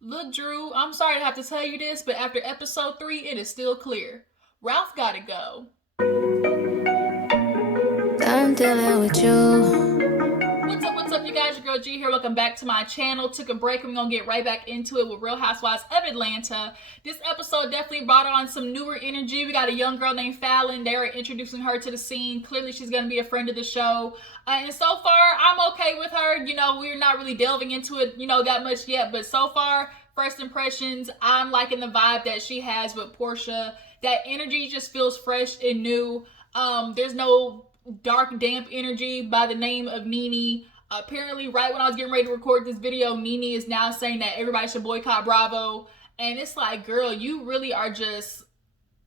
Look, Drew, I'm sorry to have to tell you this, but after episode 3, it is still clear. Ralph gotta go. Done dealing with you. What's up, you guys? Your girl G here. Welcome back to my channel. Took a break and we're gonna get right back into it with Real Housewives of Atlanta. This episode definitely brought on some newer energy. We got a young girl named Fallon. They're introducing her to the scene. Clearly, she's gonna be a friend of the show. And so far, I'm okay with her. We're not really delving into it, that much yet. But so far, first impressions, I'm liking the vibe that she has with Portia. That energy just feels fresh and new. There's no dark, damp energy by the name of Nene. Apparently, right when I was getting ready to record this video, Nene is now saying that everybody should boycott Bravo. And it's like, girl, you really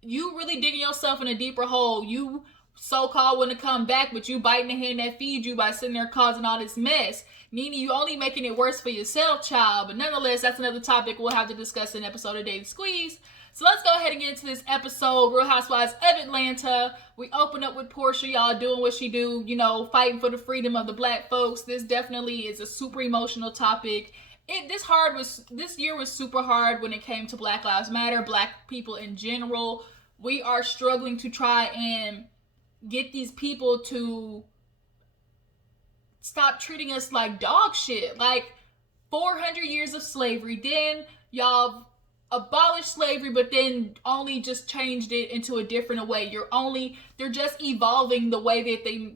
digging yourself in a deeper hole. You so-called want to come back, but you biting the hand that feeds you by sitting there causing all this mess. Nene, you only making it worse for yourself, child. But nonetheless, that's another topic we'll have to discuss in an episode of Daily Squeeze. So let's go ahead and get into this episode, Real Housewives of Atlanta. We open up with Portia, y'all doing what she do, fighting for the freedom of the black folks. This definitely is a super emotional topic. This year was super hard when it came to Black Lives Matter, black people in general. We are struggling to try and get these people to stop treating us like dog shit. Like 400 years of slavery, then y'all abolished slavery, but then only just changed it into a different way. They're just evolving the way that they,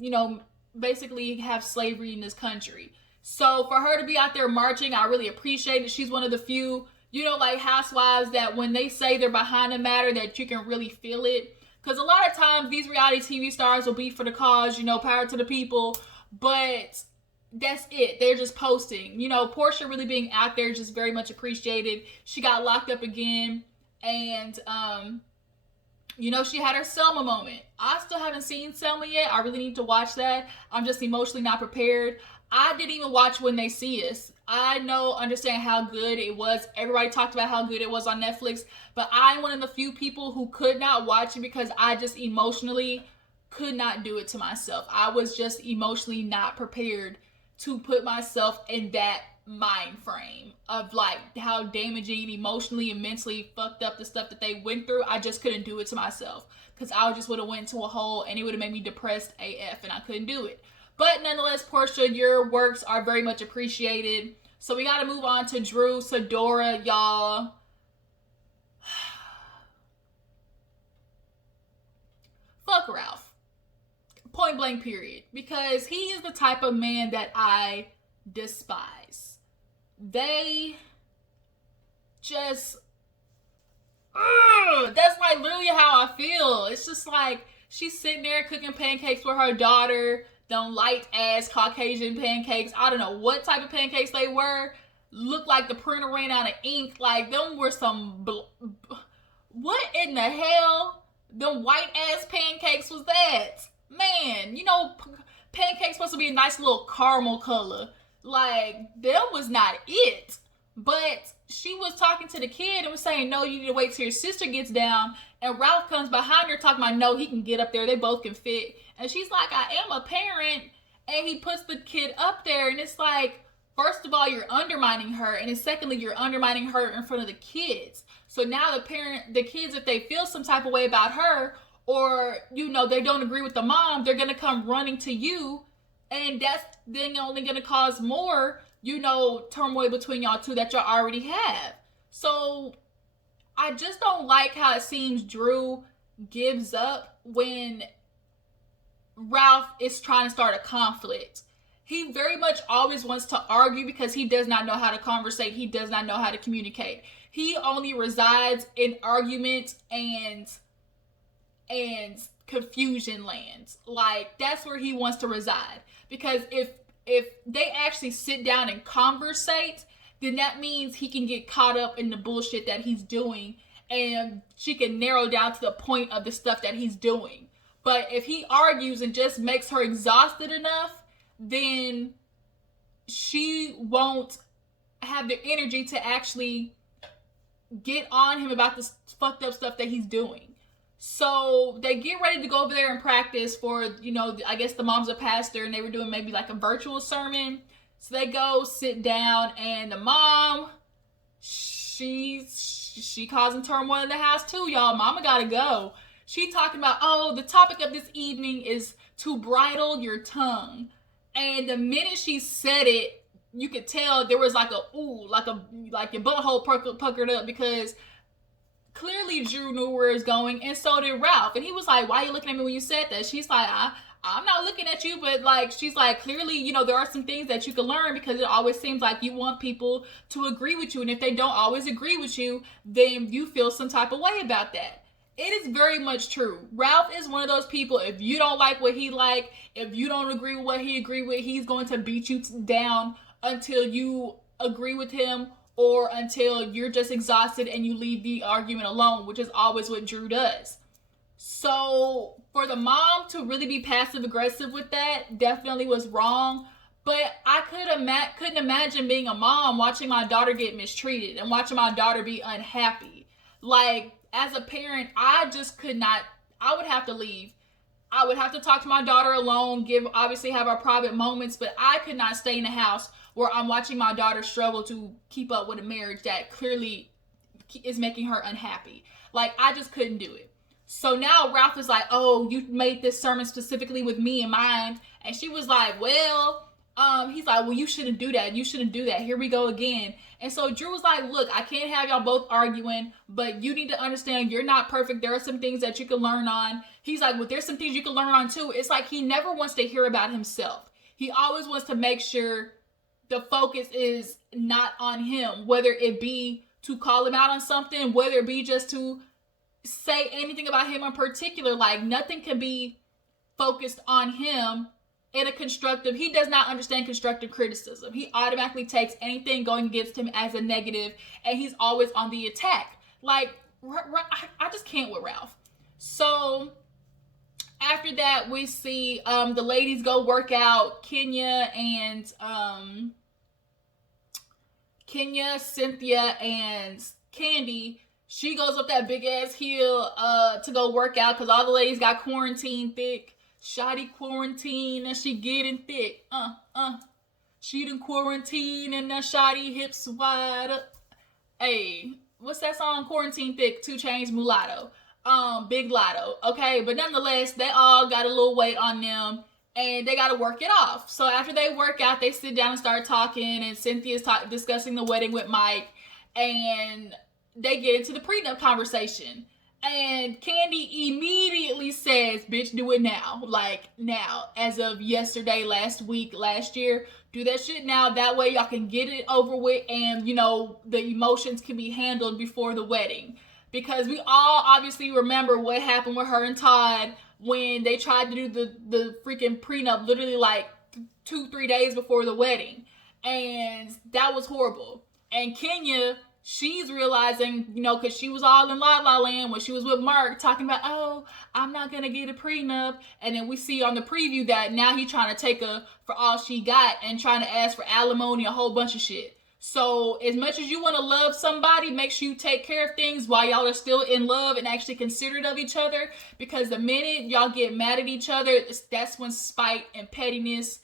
basically have slavery in this country. So for her to be out there marching, I really appreciate it. She's one of the few, like housewives that when they say they're behind the matter, that you can really feel it. Because a lot of times these reality TV stars will be for the cause, power to the people, but that's it. They're just posting. Portia really being out there is just very much appreciated. She got locked up again, and she had her Selma moment. I still haven't seen Selma yet. I really need to watch that. I'm just emotionally not prepared. I didn't even watch When They See Us. I understand how good it was. Everybody talked about how good it was on Netflix, but I'm one of the few people who could not watch it because I just emotionally could not do it to myself. I was just emotionally not prepared to put myself in that mind frame of like how damaging emotionally and mentally fucked up the stuff that they went through. I just couldn't do it to myself because I just would have went into a hole and it would have made me depressed AF, and I couldn't do it. But nonetheless, Portia, your works are very much appreciated. So we got to move on to Drew Sidora, y'all. Fuck Ralph. Point blank period. Because he is the type of man that I despise. They just... that's like literally how I feel. It's just like she's sitting there cooking pancakes for her daughter. Them light ass Caucasian pancakes. I don't know what type of pancakes they were. Looked like the printer ran out of ink. Like them were some... what in the hell? Them white ass pancakes was that? Man, pancakes supposed to be a nice little caramel color. Like, that was not it. But she was talking to the kid and was saying, no, you need to wait till your sister gets down. And Ralph comes behind her talking about, no, he can get up there. They both can fit. And she's like, I am a parent. And he puts the kid up there. And it's like, first of all, you're undermining her. And then secondly, you're undermining her in front of the kids. So now the kids, if they feel some type of way about her, or they don't agree with the mom, they're gonna come running to you, and that's then only gonna cause more turmoil between y'all two that y'all already have. So I just don't like how it seems Drew gives up when Ralph is trying to start a conflict. He very much always wants to argue because he does not know how to conversate. He does not know how to communicate. He only resides in arguments and confusion lands. Like, that's where he wants to reside. Because if they actually sit down and conversate, then that means he can get caught up in the bullshit that he's doing, and she can narrow down to the point of the stuff that he's doing. But if he argues and just makes her exhausted enough, then she won't have the energy to actually get on him about this fucked up stuff that he's doing. So they get ready to go over there and practice for, I guess the mom's a pastor and they were doing maybe like a virtual sermon. So they go sit down and the mom, she causing turmoil in the house too, y'all. Mama gotta go. She talking about, oh, the topic of this evening is to bridle your tongue. And the minute she said it, you could tell there was like a ooh, like your butthole puckered up, because clearly Drew knew where it was going, and so did Ralph. And he was like, why are you looking at me when you said that? She's like, I'm not looking at you, but like, she's like, clearly, you know, there are some things that you can learn, because it always seems like you want people to agree with you. And if they don't always agree with you, then you feel some type of way about that. It is very much true. Ralph is one of those people, if you don't like what he like, if you don't agree with what he agree with, he's going to beat you down until you agree with him, or until you're just exhausted and you leave the argument alone, which is always what Drew does. So for the mom to really be passive aggressive with that definitely was wrong. But I couldn't imagine being a mom watching my daughter get mistreated and watching my daughter be unhappy. Like, as a parent, I just could not. I would have to leave. I would have to talk to my daughter alone, obviously have our private moments, but I could not stay in the house where I'm watching my daughter struggle to keep up with a marriage that clearly is making her unhappy. Like, I just couldn't do it. So now Ralph is like, oh, you made this sermon specifically with me in mind. And she was like, well, he's like, well, you shouldn't do that. You shouldn't do that. Here we go again. And so Drew was like, look, I can't have y'all both arguing, but you need to understand you're not perfect. There are some things that you can learn on. He's like, well, there's some things you can learn on too. It's like he never wants to hear about himself. He always wants to make sure the focus is not on him, whether it be to call him out on something, whether it be just to say anything about him in particular. Like, nothing can be focused on him in a constructive. He does not understand constructive criticism. He automatically takes anything going against him as a negative, and he's always on the attack. Like, I just can't with Ralph. So after that, we see the ladies go work out. Kenya, Cynthia, and Candy. She goes up that big ass hill to go work out, because all the ladies got quarantine thick. Shotty quarantine and she getting thick. She done quarantine and that shotty hips wide up. Hey, what's that song? Quarantine thick, 2 Chainz, Mulatto. Big Lotto. Okay, but nonetheless, they all got a little weight on them and they gotta work it off. So after they work out, they sit down and start talking, and Cynthia's discussing the wedding with Mike, and they get into the prenup conversation. And Candy immediately says, bitch, do it now. Like, now. As of yesterday, last week, last year. Do that shit now. That way y'all can get it over with, and, you know, the emotions can be handled before the wedding. Because we all obviously remember what happened with her and Todd when they tried to do the freaking prenup literally like 2-3 days before the wedding. And that was horrible. And Kenya, she's realizing, you know, because she was all in La La Land when she was with Mark, talking about, oh, I'm not going to get a prenup. And then we see on the preview that now he's trying to take her for all she got and trying to ask for alimony, a whole bunch of shit. So as much as you want to love somebody, make sure you take care of things while y'all are still in love and actually considerate of each other. Because the minute y'all get mad at each other, that's when spite and pettiness,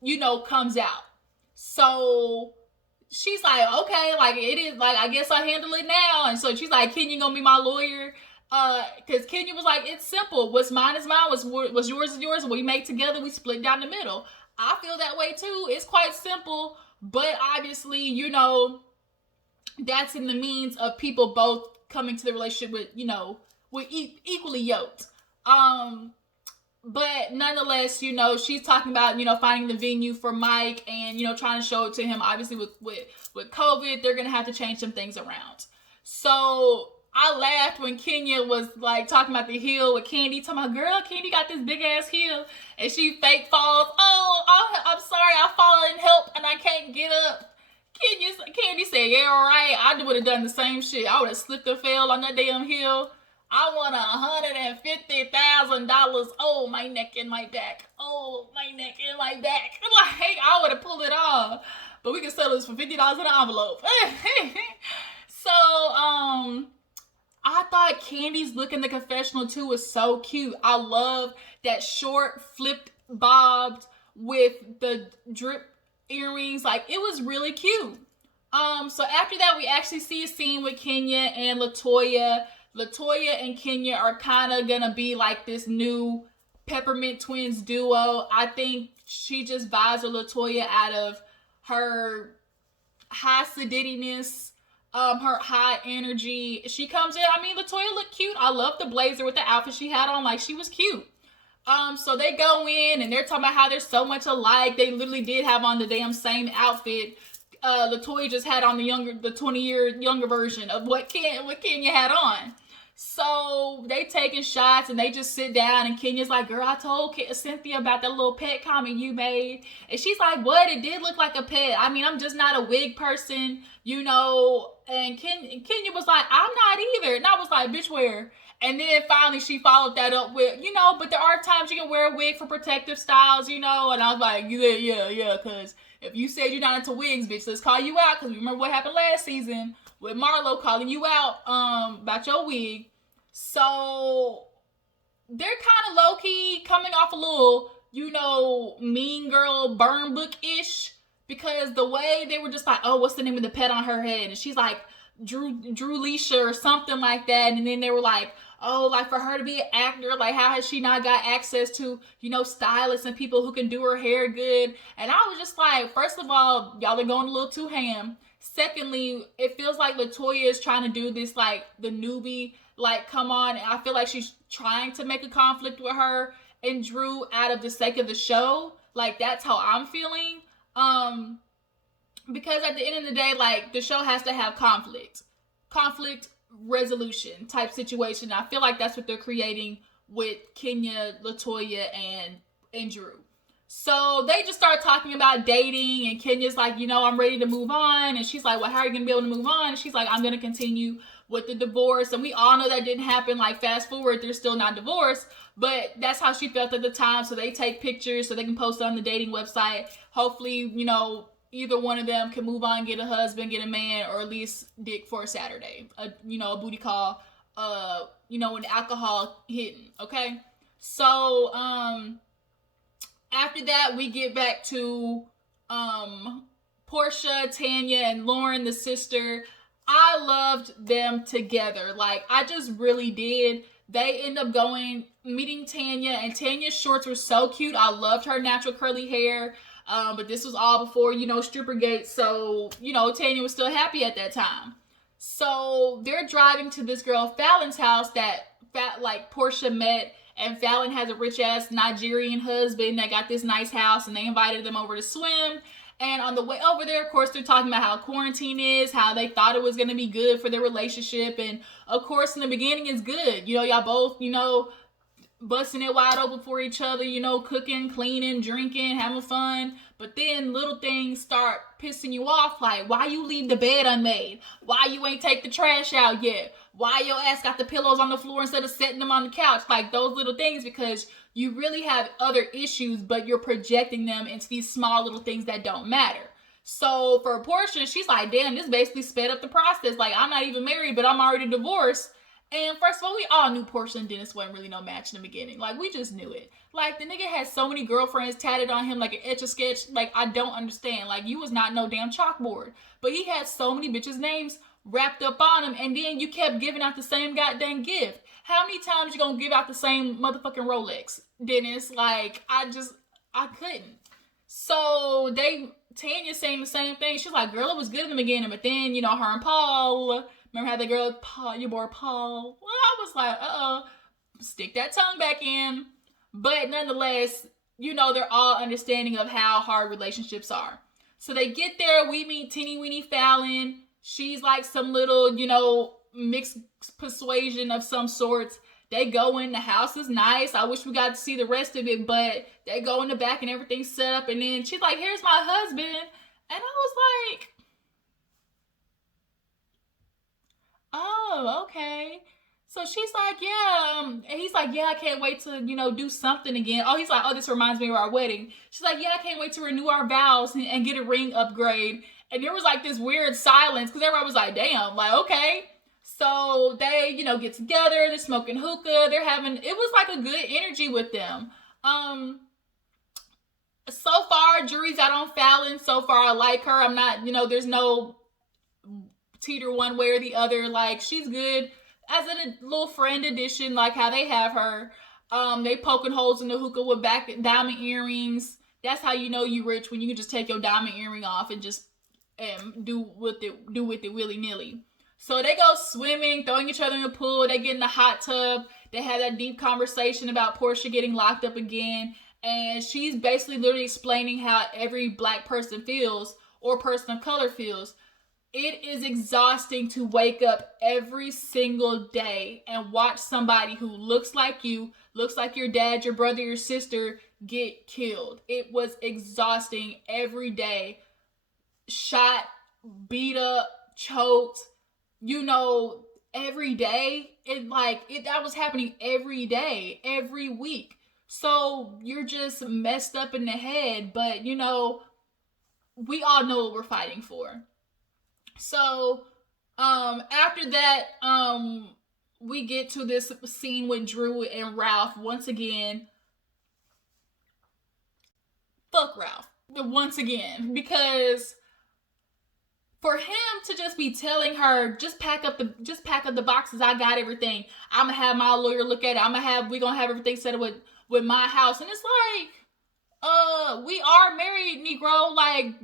you know, comes out. So she's like, okay, like, it is, like, I guess I handle it now. And so she's like, Kenya gonna be my lawyer? Because Kenya was like, it's simple. What's mine is mine. What's yours is yours. What we make together, we split down the middle. I feel that way too. It's quite simple. But obviously, you know, that's in the means of people both coming to the relationship with, you know, with equally yoked. But nonetheless, you know, she's talking about, you know, finding the venue for Mike and, you know, trying to show it to him. Obviously, with COVID, they're going to have to change some things around. So I laughed when Kenya was, like, talking about the hill with Candy. Talking about, girl, Candy got this big-ass hill. And she fake falls. Oh, I'm sorry, I fall in help and I can't get up. Candy said, yeah, all right. I would have done the same shit. I would have slipped and fell on that damn hill. I want $150,000. Oh, my neck and my back. Oh, my neck and my back. Like, I would have pulled it off. But we can settle this for $50 in an envelope. So, I thought Candy's look in the confessional too was so cute. I love that short flipped bobbed with the drip earrings. Like, it was really cute. So after that, we actually see a scene with Kenya and Latoya. Latoya and Kenya are kind of gonna be like this new Peppermint Twins duo. I think she just vibes with Latoya out of her high sedittiness, her high energy. She comes in. I mean, Latoya looked cute. I love the blazer with the outfit she had on. Like, she was cute. So they go in and they're talking about how they're so much alike. They literally did have on the damn same outfit. Latoya just had on the 20-year younger version of what Kenya had on. So they taking shots and they just sit down and Kenya's like, girl, I told Cynthia about that little pet comment you made. And she's like, what? It did look like a pet. I mean, I'm just not a wig person, you know. And Kenya was like, I'm not either. And I was like, bitch, where? And then finally she followed that up with, you know, but there are times you can wear a wig for protective styles, you know. And I was like, yeah, because if you said you're not into wigs, bitch, let's call you out. Because remember what happened last season with Marlo calling you out about your wig. So they're kind of low key coming off a little, you know, mean girl burn book ish, because the way they were just like, oh, what's the name of the pet on her head? And she's like, Drew Leisha or something like that. And then they were like, oh, like for her to be an actor, like how has she not got access to, you know, stylists and people who can do her hair good? And I was just like, first of all, y'all are going a little too ham. Secondly, it feels like Latoya is trying to do this like the newbie, like come on. I feel like she's trying to make a conflict with her and Drew out of the sake of the show. Like that's how I'm feeling. Because at the end of the day, like the show has to have conflict resolution type situation. I feel like that's what they're creating with Kenya, Latoya, and Drew. So they just start talking about dating, and Kenya's like, you know, I'm ready to move on. And she's like, well, how are you going to be able to move on? And she's like, I'm going to continue with the divorce. And we all know that didn't happen. Like, fast forward, they're still not divorced. But that's how she felt at the time. So they take pictures so they can post it on the dating website. Hopefully, you know, either one of them can move on, get a husband, get a man, or at least dick for a Saturday. You know, a booty call, you know, when the alcohol hitting, okay? So, after that, we get back to Portia, Tanya, and Lauren, the sister. I loved them together. Like, I just really did. They end up meeting Tanya, and Tanya's shorts were so cute. I loved her natural curly hair. But this was all before, you know, Strippergate. So, you know, Tanya was still happy at that time. So they're driving to this girl Fallon's house that Portia met. And Fallon has a rich ass Nigerian husband that got this nice house, and they invited them over to swim. And on the way over there, of course, they're talking about how quarantine is, how they thought it was going to be good for their relationship. And of course, in the beginning, it's good. You know, y'all both, you know, busting it wide open for each other, you know, cooking, cleaning, drinking, having fun. But then little things start pissing you off, like why you leave the bed unmade? Why you ain't take the trash out yet? Why your ass got the pillows on the floor instead of setting them on the couch? Like those little things, because you really have other issues, but you're projecting them into these small little things that don't matter. So for Portia, she's like, damn, this basically sped up the process. Like, I'm not even married, but I'm already divorced. And first of all, we all knew Portia and Dennis wasn't really no match in the beginning. Like, we just knew it. Like, the nigga had so many girlfriends tatted on him like an Etch-a-Sketch. Like, I don't understand. Like, you was not no damn chalkboard. But he had so many bitches' names wrapped up on him, and then you kept giving out the same goddamn gift. How many times you gonna give out the same motherfucking Rolex, Dennis? Like, I couldn't. So, Tanya saying the same thing. She's like, girl, it was good in the beginning, but then, you know, her and Paul... Remember how the girl, Paul, your boy Paul? Well, I was like, stick that tongue back in. But nonetheless, you know, they're all understanding of how hard relationships are. So they get there, we meet Teeny Weeny Fallon. She's like some little, you know, mixed persuasion of some sorts. They go in, the house is nice. I wish we got to see the rest of it, but they go in the back and everything's set up. And then she's like, here's my husband. And I was like, oh, okay. So she's like, yeah. And he's like, yeah, I can't wait to, you know, do something again. Oh, he's like, oh, this reminds me of our wedding. She's like, yeah, I can't wait to renew our vows and get a ring upgrade. And there was like this weird silence because everybody was like, damn, like, okay. So they, you know, get together. They're smoking hookah. They're having, it was like a good energy with them. So far, jury's out on Fallon. So far, I like her. I'm not, you know, there's no teeter one way or the other. Like, she's good as a little friend addition, like how they have her. They poking holes in the hookah with back diamond earrings. That's how you know you rich, when you can just take your diamond earring off and just do with it willy nilly. So they go swimming, throwing each other in the pool. They get in the hot tub. They have that deep conversation about Portia getting locked up again. And she's basically literally explaining how every black person feels, or person of color feels. It is exhausting to wake up every single day and watch somebody who looks like you, looks like your dad, your brother, your sister, get killed. It was exhausting every day. Shot, beat up, choked, every day. That was happening every day, every week. So you're just messed up in the head, but we all know what we're fighting for. So after that, we get to this scene with Drew and Ralph once again. Fuck Ralph once again, because for him to just be telling her, just pack up the boxes, I got everything, I'm gonna have my lawyer look at it, we gonna have everything settled with my house. And it's like, we are married, Negro, like,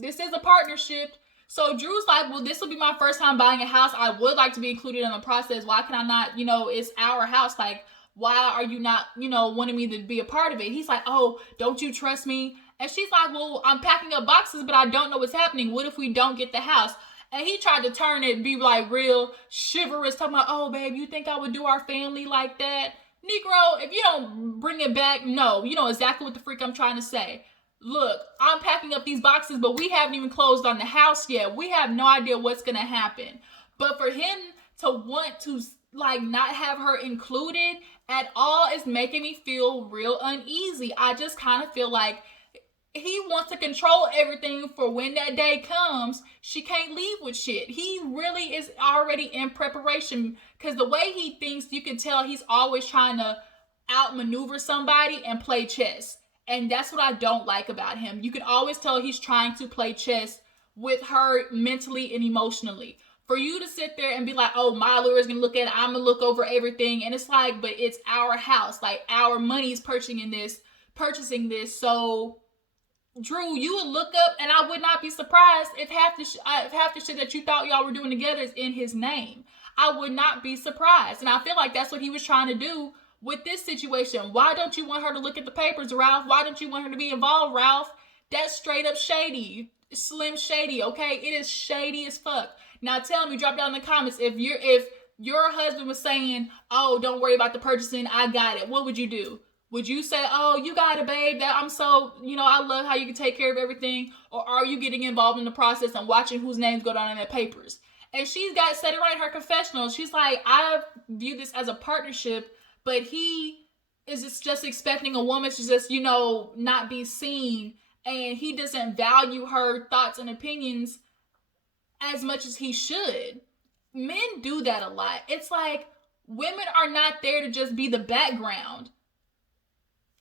this is a partnership. So Drew's like, well, this will be my first time buying a house, I would like to be included in the process, why can I not, it's our house, like, why are you not, wanting me to be a part of it? He's like, oh, don't you trust me? And she's like, well, I'm packing up boxes, but I don't know what's happening. What if we don't get the house? And he tried to turn it, be like real chivalrous, talking about, oh, babe, you think I would do our family like that? Negro, if you don't bring it back, no, you know exactly what the freak I'm trying to say. Look, I'm packing up these boxes, but we haven't even closed on the house yet. We have no idea what's going to happen. But for him to want to, like, not have her included at all is making me feel real uneasy. I just kind of feel like he wants to control everything for when that day comes. She can't leave with shit. He really is already in preparation, because the way he thinks, you can tell he's always trying to outmaneuver somebody and play chess. And that's what I don't like about him. You can always tell he's trying to play chess with her mentally and emotionally. For you to sit there and be like, oh, my lawyer's gonna look at it, I'm gonna look over everything. And it's like, but it's our house. Like, our money's purchasing this. So Drew, you would look up, and I would not be surprised if half the shit that you thought y'all were doing together is in his name. I would not be surprised. And I feel like that's what he was trying to do with this situation. Why don't you want her to look at the papers, Ralph? Why don't you want her to be involved, Ralph? That's straight up shady. Slim shady, okay? It is shady as fuck. Now tell me, drop down in the comments, if your husband was saying, oh, don't worry about the purchasing, I got it, what would you do? Would you say, oh, you got it, babe, that I'm so, I love how you can take care of everything? Or are you getting involved in the process and watching whose names go down in the papers? And she's got said it right in her confessional. She's like, I view this as a partnership, but he is just expecting a woman to just, not be seen. And he doesn't value her thoughts and opinions as much as he should. Men do that a lot. It's like, women are not there to just be the background.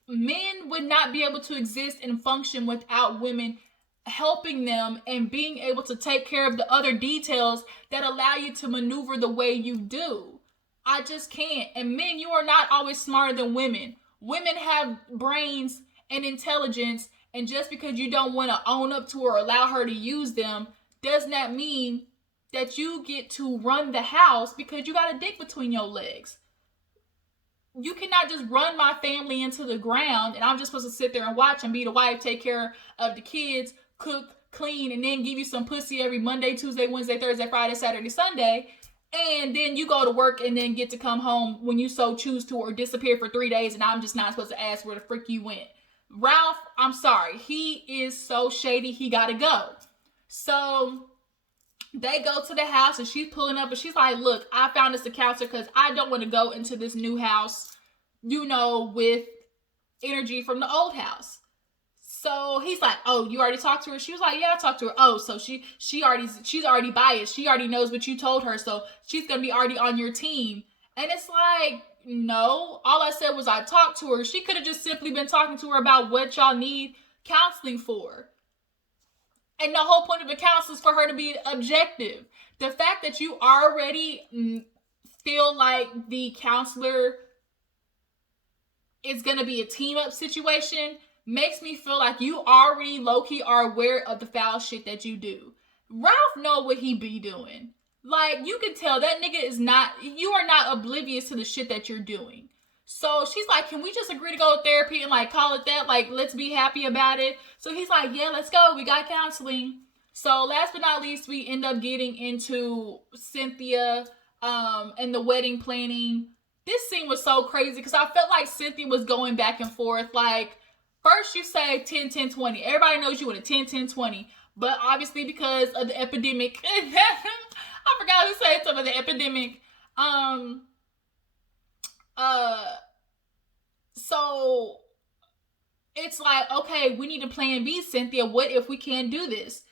Men would not be able to exist and function without women helping them and being able to take care of the other details that allow you to maneuver the way you do. I just can't. And men, you are not always smarter than women. Women have brains and intelligence, and just because you don't want to own up to or allow her to use them does not mean that you get to run the house because you got a dick between your legs. You cannot just run my family into the ground and I'm just supposed to sit there and watch and be the wife, take care of the kids, cook, clean, and then give you some pussy every Monday, Tuesday, Wednesday, Thursday, Friday, Saturday, Sunday. And then you go to work and then get to come home when you so choose to, or disappear for 3 days and I'm just not supposed to ask where the frick you went. Ralph, I'm sorry. He is so shady. He gotta go. So they go to the house and she's pulling up and she's like, look, I found this a counselor because I don't want to go into this new house, with energy from the old house. So he's like, oh, you already talked to her? She was like, yeah, I talked to her. Oh, so she's already biased. She already knows what you told her. So she's going to be already on your team. And it's like, no, all I said was I talked to her. She could have just simply been talking to her about what y'all need counseling for. And the whole point of accounts is for her to be objective. The fact that you already feel like the counselor is going to be a team up situation makes me feel like you already low-key are aware of the foul shit that you do. Ralph know what he be doing. Like, you can tell that nigga is not, you are not oblivious to the shit that you're doing. So she's like, can we just agree to go to therapy and like call it that? Like, let's be happy about it. So he's like, yeah, let's go. We got counseling. So last but not least, we end up getting into Cynthia and the wedding planning. This scene was so crazy because I felt like Cynthia was going back and forth. Like, first you say 10, 10, 20. Everybody knows you want a 10, 10, 20. But obviously because of the epidemic, I forgot who said some of the epidemic. So it's like, okay, we need a plan B, Cynthia. What if we can't do this?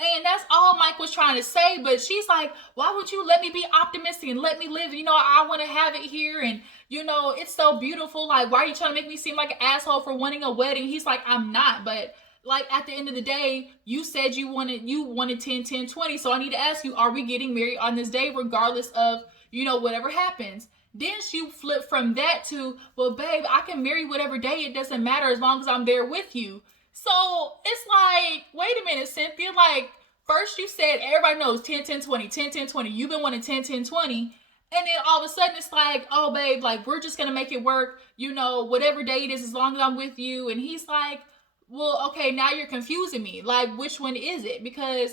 And that's all Mike was trying to say, but she's like, why would you let me be optimistic and let me live? You know, I want to have it here, and, you know, it's so beautiful. Like, why are you trying to make me seem like an asshole for wanting a wedding? He's like, I'm not, but, like, at the end of the day, you said you wanted 10, 10, 20, so I need to ask you, are we getting married on this day regardless of, you know, whatever happens? Then she flipped from that to, well, babe, I can marry whatever day. It doesn't matter as long as I'm there with you. So it's like, wait a minute, Cynthia. Like, first you said everybody knows 10, 10, 20, 10, 10, 20. You've been wanting 10, 10, 20. And then all of a sudden it's like, oh, babe, like, we're just going to make it work. You know, whatever day it is, as long as I'm with you. And he's like, well, okay, now you're confusing me. Like, which one is it? Because,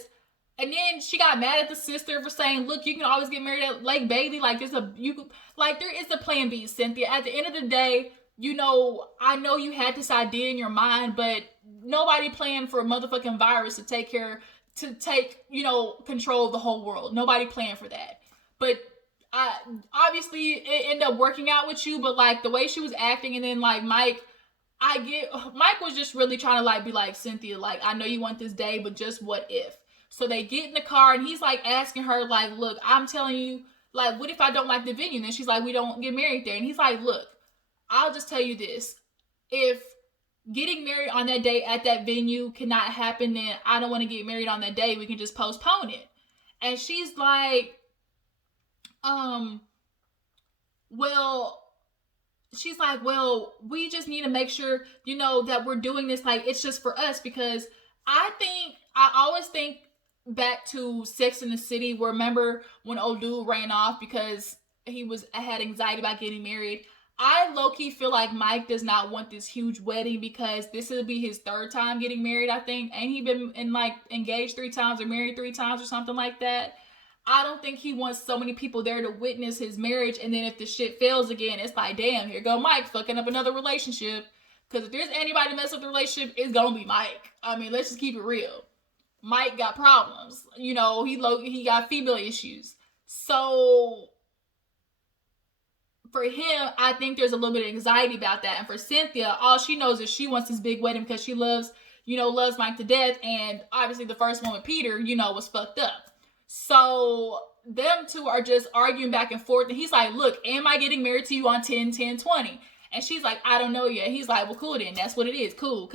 and then she got mad at the sister for saying, look, you can always get married at Lake Bailey. Like, there is a plan B, Cynthia. At the end of the day, you know, I know you had this idea in your mind, but nobody planned for a motherfucking virus to take, you know, control of the whole world. Nobody planned for that. But obviously it ended up working out with you, but like the way she was acting, and then like Mike was just really trying to like be like, Cynthia, like, I know you want this day, but just what if? So they get in the car and he's like asking her, like, look, I'm telling you, like, what if I don't like the venue? And then she's like, we don't get married there. And he's like, look, I'll just tell you this. If getting married on that day at that venue cannot happen, then I don't want to get married on that day. We can just postpone it. And she's like, well, we just need to make sure, you know, that we're doing this, like, it's just for us. Because I always think back to Sex in the City, where remember when old dude ran off because he had anxiety about getting married. I low-key feel like Mike does not want this huge wedding because this will be his third time getting married, I think. Ain't he been engaged 3 times or married 3 times or something like that? I don't think he wants so many people there to witness his marriage, and then if the shit fails again, it's like, damn, here go Mike fucking up another relationship. Because if there's anybody to mess up the relationship, it's gonna be Mike. I mean, let's just keep it real. Mike got problems. You know, he got female issues. So for him, I think there's a little bit of anxiety about that. And for Cynthia, all she knows is she wants this big wedding because she loves Mike to death. And obviously the first one with Peter, you know, was fucked up. So them two are just arguing back and forth. And he's like, look, am I getting married to you on 10, 10, 20? And she's like, I don't know yet. He's like, well, cool then. That's what it is. Cool.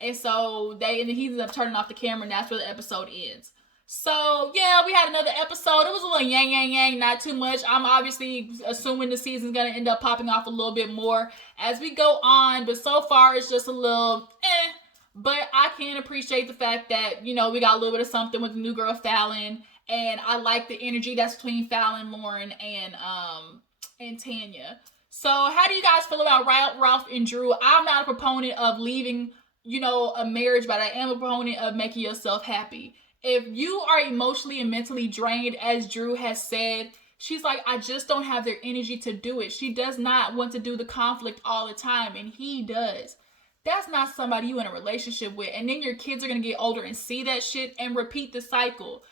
And so he ends up turning off the camera, and that's where the episode ends. So, yeah, we had another episode. It was a little yang, not too much. I'm obviously assuming the season's going to end up popping off a little bit more as we go on. But so far, it's just a little But I can appreciate the fact that, you know, we got a little bit of something with the new girl, Fallon. And I like the energy that's between Fallon, Lauren, and Tanya. So, how do you guys feel about Ralph and Drew? I'm not a proponent of leaving, you know, a marriage, but I am a proponent of making yourself happy. If you are emotionally and mentally drained, as Drew has said, she's like, I just don't have their energy to do it. She does not want to do the conflict all the time, and he does. That's not somebody you in a relationship with. And then your kids are going to get older and see that shit and repeat the cycle.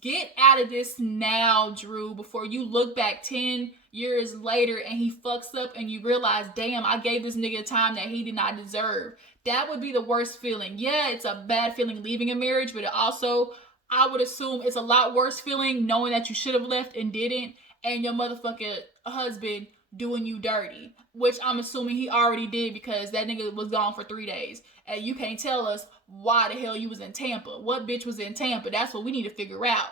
Get out of this now, Drew, before you look back 10 years later and he fucks up and you realize, damn, I gave this nigga time that he did not deserve. That would be the worst feeling. Yeah, it's a bad feeling leaving a marriage, but it also, I would assume it's a lot worse feeling knowing that you should have left and didn't, and your motherfucking husband doing you dirty, which I'm assuming he already did because that nigga was gone for 3 days. And you can't tell us why the hell you was in Tampa. What bitch was in Tampa? That's what we need to figure out.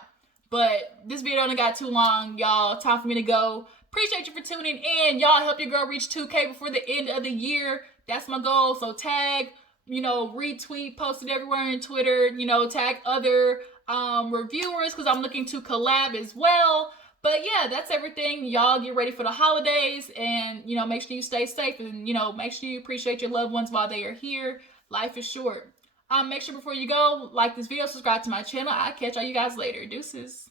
But this video only got too long, y'all. Time for me to go. Appreciate you for tuning in. Y'all help your girl reach 2K before the end of the year. That's my goal. So tag, retweet, post it everywhere on Twitter. Tag other reviewers because I'm looking to collab as well. But yeah, that's everything. Y'all get ready for the holidays and, make sure you stay safe and, make sure you appreciate your loved ones while they are here. Life is short. Make sure before you go, like this video, subscribe to my channel. I'll catch all you guys later. Deuces.